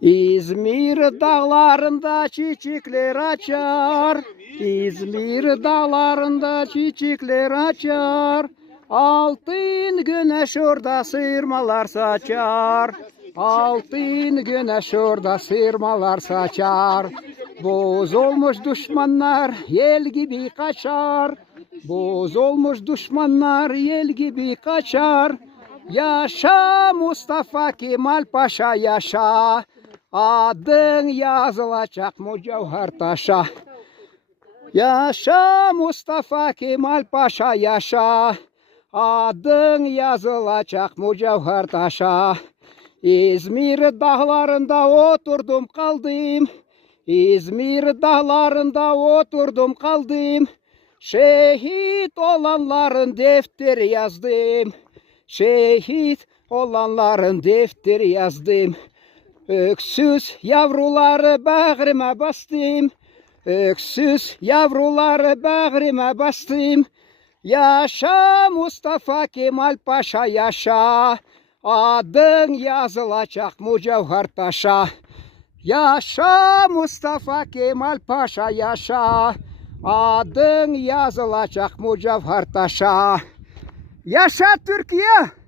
İzmir dağlarında çiçekler açar. İzmir dağlarında çiçekler açar. Altın güneş orada sıyırmalar saçar. Altın güneş orada sıyırmalar saçar. Boz olmuş düşmanlar yel gibi kaçar. Boz olmuş düşmanlar yel gibi kaçar. Yaşa Mustafa Kemal Paşa yaşa. Adın yazılacak mücevher taşa. Yaşa Mustafa Kemal Paşa yaşa. Adın yazılacak mücevher taşa. İzmir dağlarında oturdum kaldım. İzmir dağlarında oturdum kaldım. Şehit olanların defteri yazdım. Şehit olanların defteri yazdım. Öksüz yavruları bağrıma bastım. Öksüz yavruları bağrıma bastım. Yaşa Mustafa Kemal Paşa yaşa. Adın yazılacak mücevher taşa. Yaşa Mustafa Kemal Paşa yaşa. Adın yazılacak mücevher taşa. Yaşa Türkiye!